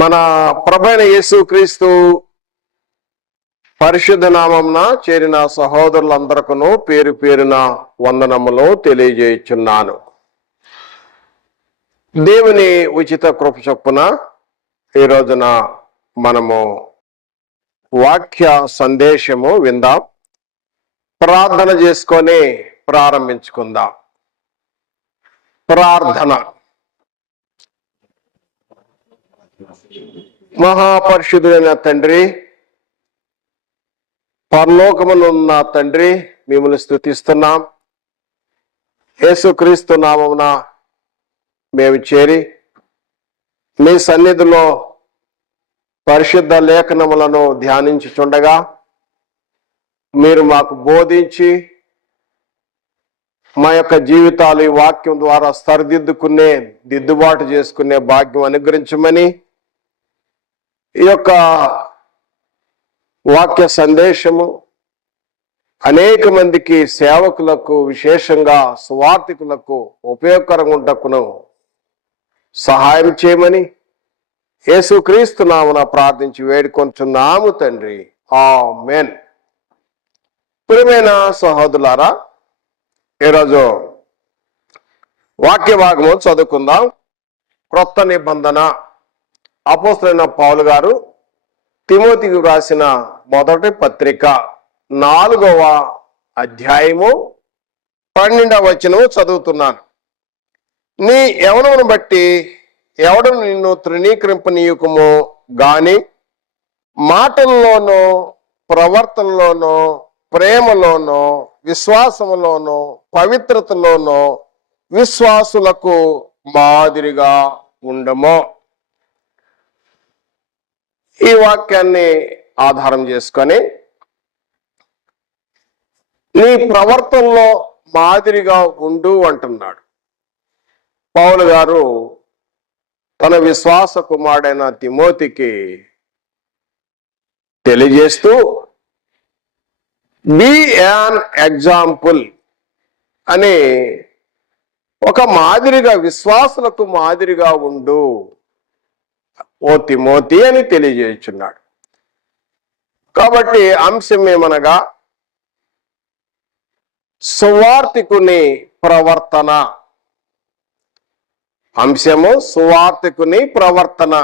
మన ప్రభైన యేసుక్రీస్తు పరిశుద్ధ నామమున చేరిన సహోదరులందరికీ పేరు పేరున వందనములు తెలియజేయుచున్నాను. దేవుని ఉచిత కృప చొప్పున ఈ రోజున మనము వాక్య సందేశము విందాం. ప్రార్థన చేసుకొని ప్రారంభించుకుందాం. ప్రార్థన. మహాపరిశుద్ధుడైన తండ్రి, పరలోకమునున్న తండ్రి, మిమ్మల్ని స్తుతిస్తున్నాం. యేసుక్రీస్తు నామమున మేము చేరి మీ సన్నిధిలో పరిశుద్ధ లేఖనములను ధ్యానించుచుండగా మీరు మాకు బోధించి మా యొక్క జీవితాలు ఈ వాక్యం ద్వారా సరిదిద్దుకునే, దిద్దుబాటు చేసుకునే భాగ్యం అనుగ్రహించమని ఈ యొక్క వాక్య సందేశము అనేక మందికి, సేవకులకు, విశేషంగా సువార్థికులకు ఉపయోగకరంగా ఉండకును సహాయం చేయమని యేసుక్రీస్తు నామమున ప్రార్థించి వేడుకొంచున్నాము తండ్రి. ఆమేన్. ప్రియమైన సహోదరులారా, ఈరోజు వాక్య భాగము చదువుకుందాం. క్రొత్త నిబంధన అపోస్తలుడైన పౌలు గారు తిమోతికి రాసిన మొదటి పత్రిక 4వ అధ్యాయము 12వ వచనము చదువుతున్నాను. నీ యవ్వనమును బట్టి ఎవడను నిన్ను తృణీకరింపనీయకము గాని మాటల్లోనూ, ప్రవర్తనలోనూ, ప్రేమలోనూ, విశ్వాసములోనూ, పవిత్రతలోనూ విశ్వాసులకు మాదిరిగా ఉండము. ఈ వాక్యాన్ని ఆధారం చేసుకొని నీ ప్రవర్తనలో మాదిరిగా ఉండు అంటున్నాడు పౌలు గారు తన విశ్వాస కుమారుడైన తిమోతికి తెలియజేస్తూ, బీ యాన్ ఎగ్జాంపుల్ అని ఒక మాదిరిగా, విశ్వాసులకు మాదిరిగా ఉండు ఓ తిమోతి అని తెలియజేస్తున్నాడు. కాబట్టి అంశం ఏమనగా సువార్తికుని ప్రవర్తన. అంశము సువార్తికుని ప్రవర్తన,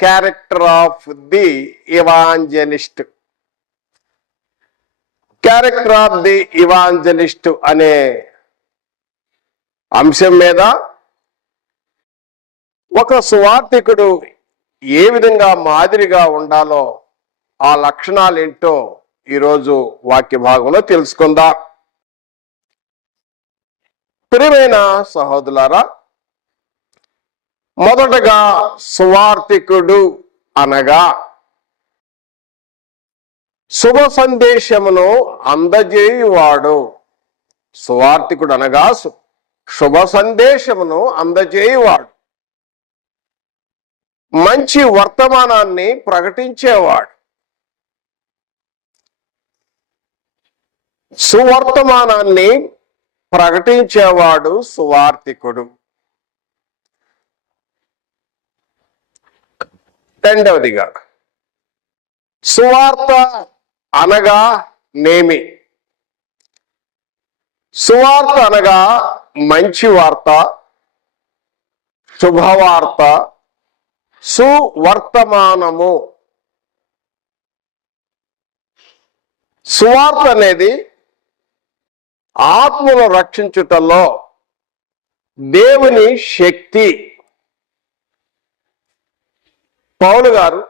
character of the evangelist. Character of the evangelist అనే అంశం మీద ఒక సువార్తికుడు ఏ విధంగా మాదిరిగా ఉండాలో, ఆ లక్షణాలు ఏంటో ఈరోజు వాక్య భాగంలో తెలుసుకుందాం. ప్రియమైన సహోదరులారా, మొదటగా సువార్తికుడు అనగా శుభ సందేశమును అందజేయువాడు. సువార్తికుడు అనగా శుభ సందేశమును అందజేయువాడు, మంచి వర్తమానాన్ని ప్రకటించేవాడు. సువర్తమానాన్ని ప్రకటించేవాడు సువార్తికుడు. రెండవదిగా సువార్త అనగా నేమి. సువార్త అనగా మంచి వార్త, శుభవార్త, సువర్తమానము. సువార్త అనేది ఆత్మను రక్షించుటలో దేవుని శక్తి. పౌలు గారు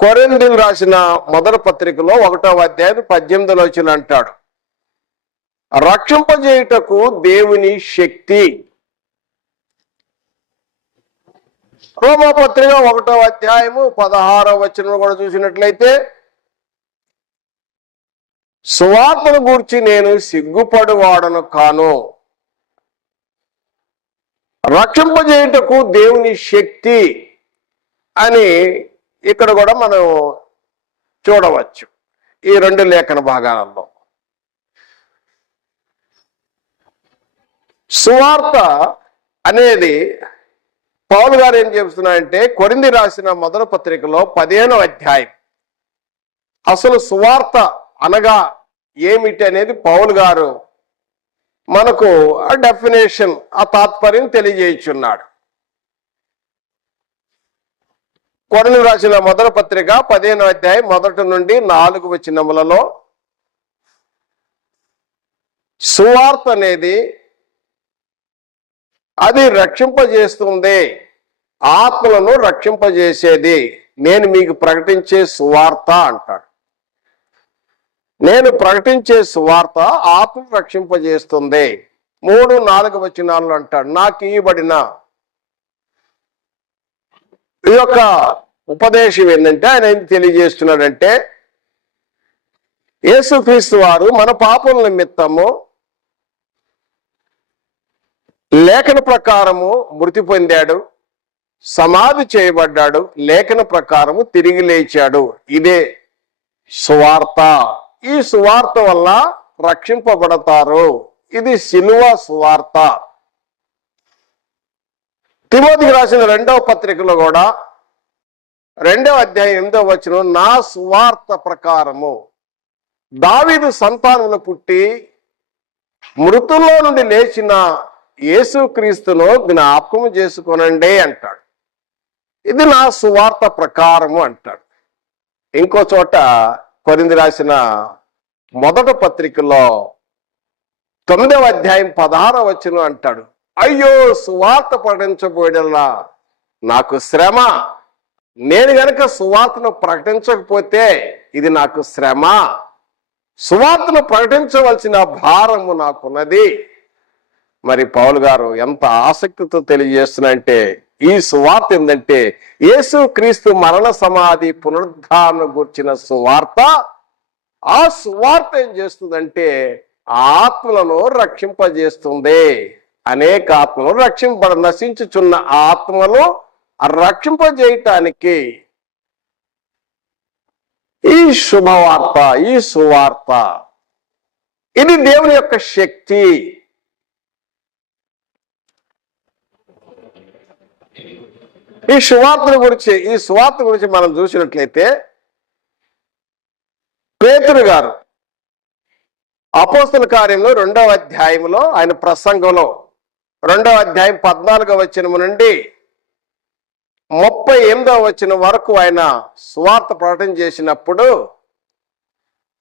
కొరింథీయులకు రాసిన మొదటి పత్రికలో 1వ అధ్యాయం 18వ వచనం అంటాడు, రక్షింపజేయుటకు దేవుని శక్తి. రోమా పత్రిక 1వ అధ్యాయము 16వ వచనం కూడా చూసినట్లయితే, సువార్తను గూర్చి నేను సిగ్గుపడువాడను కాను, రక్షింపజేయుటకు దేవుని శక్తి అని ఇక్కడ కూడా మనం చూడవచ్చు ఈ రెండు లేఖన భాగాలలో. సువార్త అనేది పౌలు గారు ఏం చెబుతున్నారంటే కొరింథీ రాసిన మొదటి పత్రికలో 15వ అధ్యాయం అసలు సువార్త అనగా ఏమిటి అనేది పౌలు గారు మనకు ఆ డెఫినేషన్, ఆ తాత్పర్యం తెలియజేయుచున్నాడు. కొరింథీ రాసిన మొదటి పత్రిక 15వ అధ్యాయం 1 నుండి 4 వచనములలో సువార్త అనేది అది రక్షింపజేస్తుంది, ఆత్మలను రక్షింపజేసేది. నేను మీకు ప్రకటించే సువార్త అంటాడు. నేను ప్రకటించే సువార్త ఆత్మ రక్షింపజేస్తుంది. 3-4 వచనాలు అంటాడు, నాకు ఇవ్వబడిన ఈ యొక్క ఉపదేశం ఏంటంటే ఆయన ఏం తెలియజేస్తున్నాడంటే యేసుక్రీస్తు వారు మన పాపల నిమిత్తము లేఖన ప్రకారము మృతి పొందాడు, సమాధి చేయబడ్డాడు, లేఖన ప్రకారము తిరిగి లేచాడు. ఇదే సువార్త. ఈ సువార్త వల్ల రక్షింపబడతారు. ఇది శిలువ సువార్త. తిమోతికి రాసిన 2వ పత్రికలో కూడా 2వ అధ్యాయం 8వ వచనం, నా సువార్త ప్రకారము దావీదు సంతానములు పుట్టి మృతుల్లో నుండి లేచిన యేసుక్రీస్తును జ్ఞాపకం చేసుకొనండి అంటాడు. ఇది నా సువార్త ప్రకారము అంటాడు. ఇంకో చోట కొరింథీ రాసిన మొదటి పత్రికలో 9వ అధ్యాయం 16వ వచనం అంటాడు, అయ్యో సువార్త ప్రకటించబోయేలా నాకు శ్రమ. నేను గనక సువార్తను ప్రకటించకపోతే ఇది నాకు శ్రమ. సువార్తను ప్రకటించవలసిన భారము నాకున్నది. మరి పౌలు గారు ఎంత ఆసక్తితో తెలియజేస్తున్నారంటే ఈ సువార్త ఏంటంటే యేసుక్రీస్తు మరణ సమాధి పునరుద్ధారణ గుర్చిన సువార్త. ఆ సువార్త ఏం చేస్తుందంటే ఆత్మలను రక్షింపజేస్తుంది. అనేక ఆత్మలు నశించుచున్న ఆత్మలు రక్షింపజేయటానికి ఈ శుభవార్త, ఈ సువార్త, ఇది దేవుని యొక్క శక్తి. ఈ సువార్త గురించి మనం చూసినట్లయితే పేతురు గారు అపోస్తల కార్యంలో 2వ అధ్యాయంలో ఆయన ప్రసంగంలో 2వ అధ్యాయం 14వ వచనం నుండి 38వ వచనం వరకు ఆయన సువార్త ప్రకటన చేసినప్పుడు,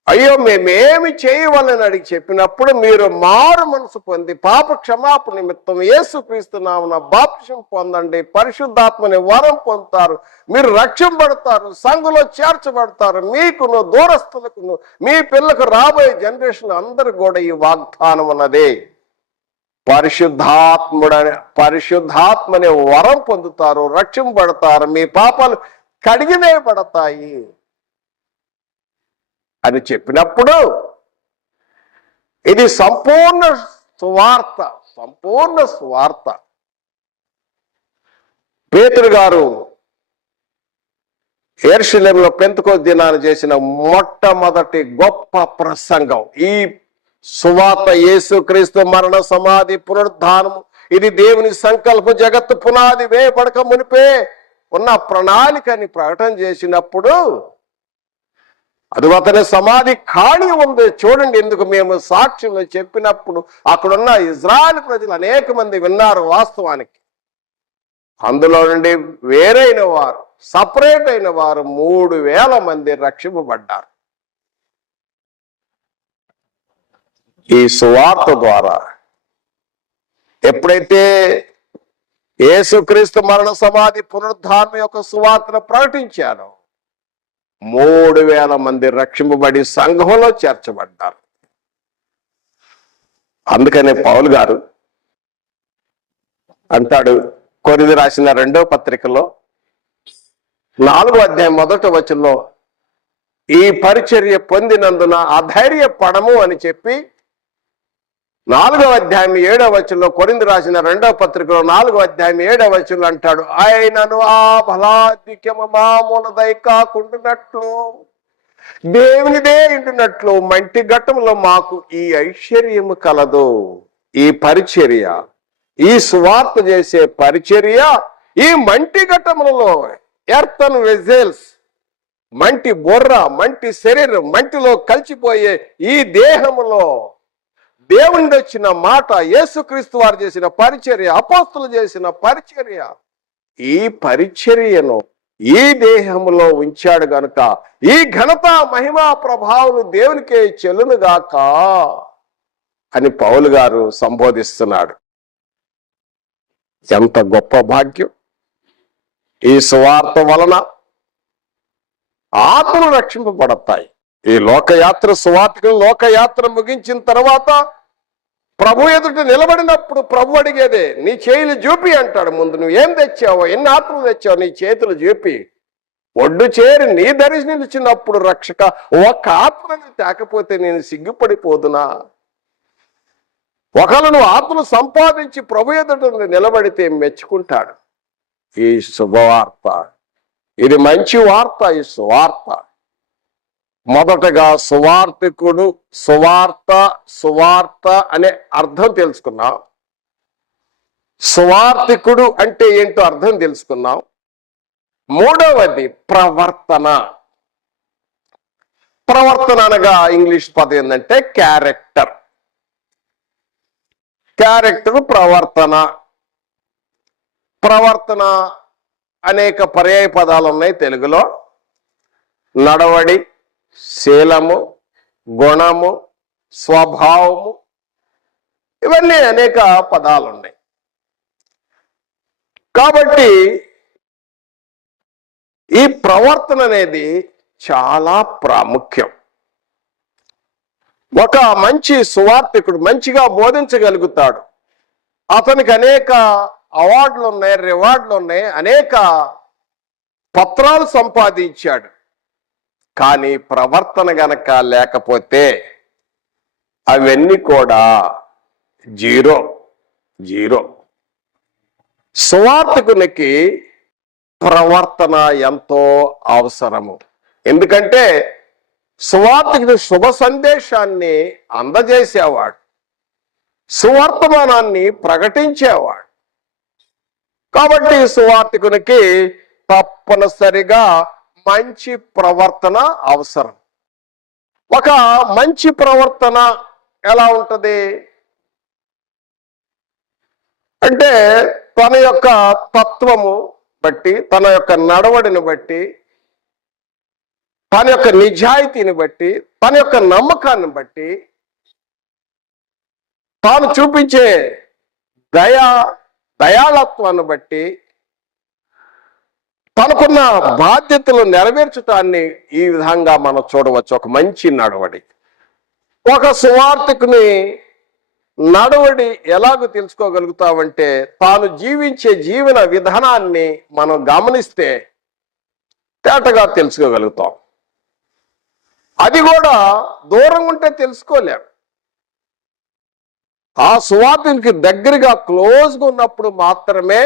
అయ్యో మేమేమి చేయవలని అడిగి చెప్పినప్పుడు, మీరు మారు మనసు పొంది పాప క్షమాపణ నిమిత్తం యేసుక్రీస్తు నామమున బాప్తిసం పొందండి, పరిశుద్ధాత్మని వరం పొందుతారు, మీరు రక్షింపబడతారు, సంఘంలో చేర్చబడతారు, మీకును దూరస్తులకును మీ పిల్లలకు రాబోయే జనరేషన్ అందరూ కూడా ఈ వాగ్దానం ఉన్నది. పరిశుద్ధాత్మని వరం పొందుతారు, రక్షింపబడతారు, మీ పాపాలు కడిగివేయబడతాయి అని చెప్పినప్పుడు ఇది సంపూర్ణ సువార్త. పేతురు గారు యెరూషలేములో పెంతెకోస్తు దినాన చేసిన మొట్టమొదటి గొప్ప ప్రసంగం ఈ సువార్త. యేసుక్రీస్తు మరణ సమాధి పునరుద్ధానము ఇది దేవుని సంకల్ప. జగత్తు పునాది వేయబడక మునిపే ఉన్న ప్రణాళికని ప్రకటన చేసినప్పుడు అది అతని సమాధి ఖాళీ ఉంది చూడండి, ఎందుకు మేము సాక్ష్యంలో చెప్పినప్పుడు అక్కడున్న ఇజ్రాయెల్ ప్రజలు అనేక మంది విన్నారు. వాస్తవానికి అందులో నుండి వేరైన వారు, సపరేట్ అయిన వారు 3000 మంది రక్షింపబడ్డారు. ఈ సువార్త ద్వారా ఎప్పుడైతే యేసుక్రీస్తు మరణ సమాధి పునరుద్ధానం యొక్క సువార్తను ప్రకటించారో 3000 మంది రక్షింపబడి సంఘంలో చేర్చబడ్డారు. అందుకనే పౌలు గారు అంటాడు కొరింథీ రాసిన 2వ పత్రికలో 4వ అధ్యాయం 1వ వచనంలో, ఈ పరిచర్య పొందినందున అధైర్యపడము అని చెప్పి 4వ అధ్యాయం 7వ వచనంలో, కొరింథీ రాసిన 2వ పత్రికలో 4వ అధ్యాయం 7వ వచనంలో అంటాడు, ఆయనను ఆ బలాధిక్యము మామూలదై కాకుండానట్లు దేవునిదే ఇంటున్నట్లు మంటి ఘట్టంలో మాకు ఈ ఐశ్వర్యము కలదు. ఈ పరిచర్య, ఈ సువార్త చేసే పరిచర్య ఈ మంటి ఘటములలో ఎర్తన్ వెజల్స్, మంటి బొర్ర, మంటి శరీరం, మంటిలో కలిసిపోయే ఈ దేహములో దేవుని వచ్చిన మాట, యేసుక్రీస్తు వారు చేసిన పరిచర్య, అపోస్తులు చేసిన పరిచర్య, ఈ పరిచర్యను ఈ దేహములో ఉంచాడు గనుక ఈ ఘనత మహిమా ప్రభావాలు దేవునికే చెల్లునుగాక అని పౌలు గారు సంబోధిస్తున్నాడు. ఎంత గొప్ప భాగ్యం! ఈ సువార్త వలన ఆత్మలు రక్షింపబడతాయి. ఈ లోకయాత్ర, సువార్తికులు లోకయాత్ర ముగించిన తర్వాత ప్రభు ఎదుట నిలబడినప్పుడు ప్రభు అడిగేదే, నీ చేతులు చూపి అంటాడు. ముందు నువ్వు ఏం తెచ్చావో, ఎన్ని ఆత్మలు తెచ్చావు, నీ చేతులు చూపి. ఒడ్డు చేరి నీ దర్శనం నిలిచినప్పుడు రక్షక, ఒక్క ఆత్మని తేకపోతే నేను సిగ్గుపడిపోదునా? ఒకవేళ నువ్వు ఆత్మను సంపాదించి ప్రభు ఎదుట నిలబడితే మెచ్చుకుంటాడు. ఈ శుభవార్త, ఇది మంచి వార్త. ఈ సువార్త మొదటగా సువార్తికుడు, సువార్త అనే అర్థం తెలుసుకున్నాం. సువార్తికుడు అంటే ఏంటో అర్థం తెలుసుకున్నాం. మూడవది ప్రవర్తన. ప్రవర్తన అనగా ఇంగ్లీష్ పదం ఏంటంటే క్యారెక్టర్. ప్రవర్తన. ప్రవర్తన అనేక పర్యాయ పదాలు ఉన్నాయి తెలుగులో. నడవడి, శీలము, గుణము, స్వభావము, ఇవన్నీ అనేక పదాలు ఉన్నాయి. కాబట్టి ఈ ప్రవర్తన అనేది చాలా ప్రాముఖ్యం. ఒక మంచి సువార్తికుడు మంచిగా బోధించగలుగుతాడు. అతనికి అనేక అవార్డులు ఉన్నాయి, రివార్డులు ఉన్నాయి, అనేక పత్రాలు సంపాదించాడు. కానీ ప్రవర్తన గనక లేకపోతే అవన్నీ కూడా జీరో. సువార్తికునికి ప్రవర్తన ఎంతో అవసరము. ఎందుకంటే సువార్తికుడు శుభ సందేశాన్ని అందజేసేవాడు, సువర్తమానాన్ని ప్రకటించేవాడు. కాబట్టి సువార్తికునికి తప్పనిసరిగా మంచి ప్రవర్తన అవసరం. ఒక మంచి ప్రవర్తన ఎలా ఉంటది అంటే తన యొక్క తత్వము బట్టి, తన యొక్క నడవడిని బట్టి, తన యొక్క నిజాయితీని బట్టి, తన యొక్క నమ్మకాన్ని బట్టి, తాను చూపించే దయాళత్వాన్ని బట్టి, తనకున్న బాధ్యతలు నెరవేర్చడాన్ని ఈ విధంగా మనం చూడవచ్చు. ఒక మంచి నడవడి. ఒక సువార్తికుని నడవడి ఎలాగో తెలుసుకోగలుగుతామంటే తాను జీవించే జీవన విధానాన్ని మనం గమనిస్తే తేటగా తెలుసుకోగలుగుతాం. అది కూడా దూరంగా ఉంటే తెలుసుకోలేం. ఆ సువార్తికి దగ్గరగా క్లోజ్గా ఉన్నప్పుడు మాత్రమే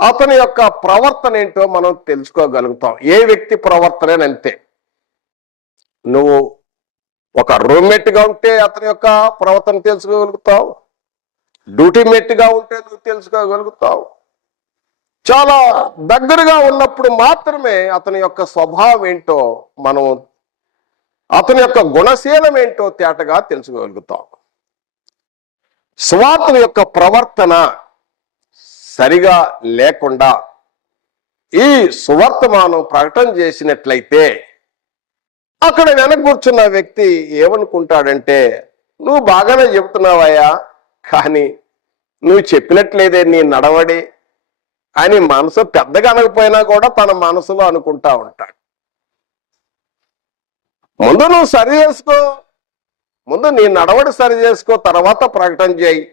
అతని యొక్క ప్రవర్తన ఏంటో మనం తెలుసుకోగలుగుతాం. ఏ వ్యక్తి ప్రవర్తన అంతే. నువ్వు ఒక రూమ్మేట్గా ఉంటే అతని యొక్క ప్రవర్తన తెలుసుకోగలుగుతావు, డ్యూటీ మేట్గా ఉంటే నువ్వు తెలుసుకోగలుగుతావు. చాలా దగ్గరగా ఉన్నప్పుడు మాత్రమే అతని యొక్క స్వభావం ఏంటో మనం, అతని యొక్క గుణశీలం ఏంటో తేటగా తెలుసుకోగలుగుతాం. సువార్తన యొక్క ప్రవర్తన సరిగా లేకుండా ఈ సువర్తమానం ప్రకటన చేసినట్లయితే అక్కడ వెనక కూర్చున్న వ్యక్తి ఏమనుకుంటాడంటే, నువ్వు బాగానే చెప్తున్నావయ్యా, కానీ నువ్వు చెప్పినట్లేదే నీ నడవడి అని మనసు పెద్దగా అనకపోయినా కూడా తన మనసులో అనుకుంటా ఉంటాడు. ముందు నువ్వు సరి చేసుకో, ముందు నీ నడవడి సరి చేసుకో, తర్వాత ప్రకటన చేయి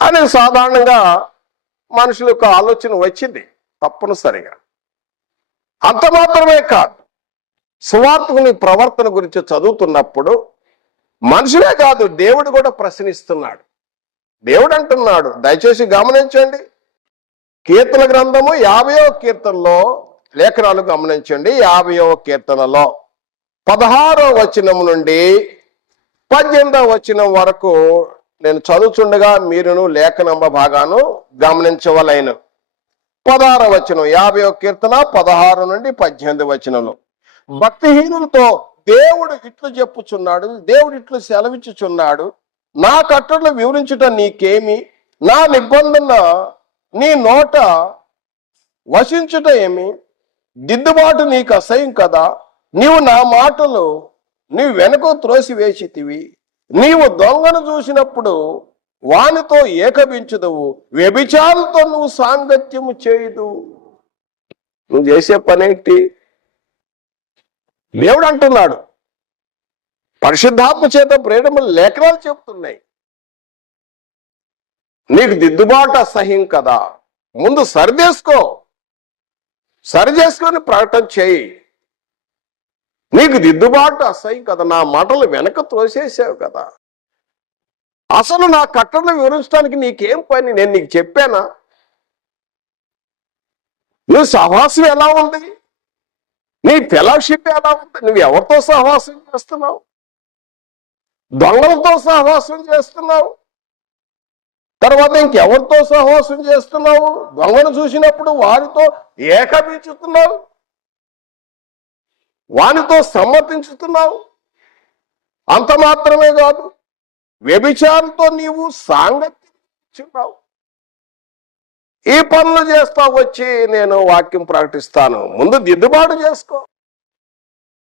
అని సాధారణంగా మనుషుల యొక్క ఆలోచన వచ్చింది తప్పనిసరిగా. అంత మాత్రమే కాదు, సువార్తికుని ప్రవర్తన గురించి చదువుతున్నప్పుడు మనుషులే కాదు దేవుడు కూడా ప్రశ్నిస్తున్నాడు. దేవుడు అంటున్నాడు, దయచేసి గమనించండి, కీర్తన గ్రంథము 50వ కీర్తనలో లేఖనాలు గమనించండి. 50వ కీర్తనలో 16వ వచనం నుండి 18వ వచనం వరకు నేను చదువుచుండగా మీరును లేఖనంబ భాగాను గమనించవలైన 16వ వచనం 50వ కీర్తన 16 నుండి 18 వచనంలో భక్తిహీనులతో దేవుడు ఇట్లు చెప్పుచున్నాడు, దేవుడు ఇట్లు సెలవిచ్చుచున్నాడు, నా కట్టడలు వివరించుట నీకేమి, నా నిబంధన నీ నోట వసించుట ఏమి, దిద్దుబాటు నీకు అసహ్యం కదా, నీవు నా మాటలు నీవు వెనుక త్రోసివేసితివి, నీవు దొంగను చూసినప్పుడు వానితో ఏకభించుదవు, వ్యభిచారులతో నువ్వు సాంగత్యము చేయదు. నువ్వు చేసే పనేంటి? దేవుడు అంటున్నాడు, పరిశుద్ధాత్మ చేత ప్రేరణలు లేఖనాలు చెప్తున్నాయి, నీకు దిద్దుబాటు అసహ్యం కదా, ముందు సరి చేసుకొని ప్రకటన చేయి. నీకు దిద్దుబాటు అసహ్యం కదా, నా మాటలు వెనక తోసేసావు కదా, అసలు నా కట్టడలు వివరించడానికి నీకేం పని? నేను నీకు చెప్పానా? నువ్వు సహవాసం ఎలా ఉంది, నీ ఫెలోషిప్ ఎలా ఉంది, నువ్వు ఎవరితో సహవాసం చేస్తున్నావు? దొంగలతో సహవాసం చేస్తున్నావు, తర్వాత ఇంకెవరితో సహవాసం చేస్తున్నావు? దొంగను చూసినప్పుడు వారితో ఏకపించుతున్నావు, వానితో సమ్మతించుతున్నావు. అంత మాత్రమే కాదు, వ్యభిచారంతో నీవు సాంగత్యం. ఈ పనులు చేస్తా వచ్చి నేను వాక్యం ప్రకటిస్తాను, ముందు దిద్దుబాటు చేసుకో.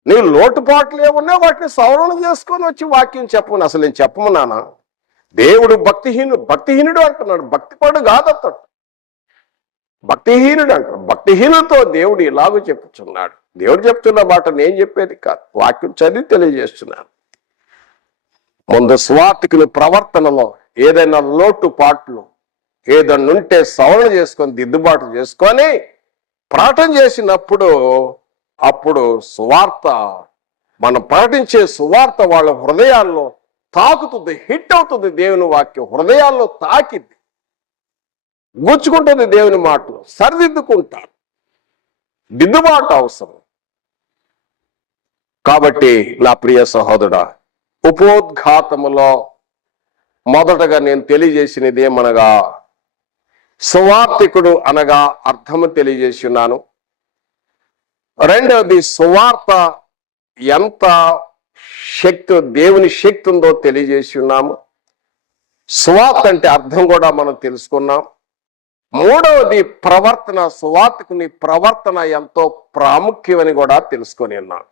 నీవు లోటుపాట్లు ఏమున్నా వాటిని సవరణ చేసుకొని వచ్చి వాక్యం చెప్పమని. అసలు నేను చెప్పమన్నానా? దేవుడు భక్తిహీనుడు అంటున్నాడు, భక్తిపడు కాదతడు, భక్తిహీనుడు అంటాడు. భక్తిహీనులతో దేవుడు ఇలాగూ చెప్పుచున్నాడు. దేవుడు చెప్తున్న మాట నేను చెప్పేది కాదు, వాక్యం చదివి తెలియజేస్తున్నాను. ముందు స్వార్థికుని ప్రవర్తనలో ఏదైనా లోటుపాట్లు ఏదైనా ఉంటే సవరణ చేసుకొని దిద్దుబాటు చేసుకొని ప్రకటన చేసినప్పుడు అప్పుడు సువార్త, మనం ప్రకటించే సువార్త వాళ్ళ హృదయాల్లో తాకుతుంది, హిట్ అవుతుంది. దేవుని వాక్యం హృదయాల్లో తాకిద్ది, గుచ్చుకుంటుంది. దేవుని మాటలు సరిదిద్దుకుంటారు, దిద్దుబాటు అవసరం. కాబట్టి నా ప్రియ సహోదరుడా, ఉపోద్ఘాతములో మొదటగా నేను తెలియజేసినది ఏమనగా, సువార్తికుడు అనగా అర్థము తెలియజేసి ఉన్నాను. రెండవది, సువార్త ఎంత శక్తి, దేవుని శక్తి ఉందో తెలియజేసి ఉన్నాము. సువార్త అంటే అర్థం కూడా మనం తెలుసుకున్నాం. మూడవది, ప్రవర్తన, సువార్తికుని ప్రవర్తన ఎంతో ప్రాముఖ్యమని కూడా తెలుసుకొని ఉన్నాం.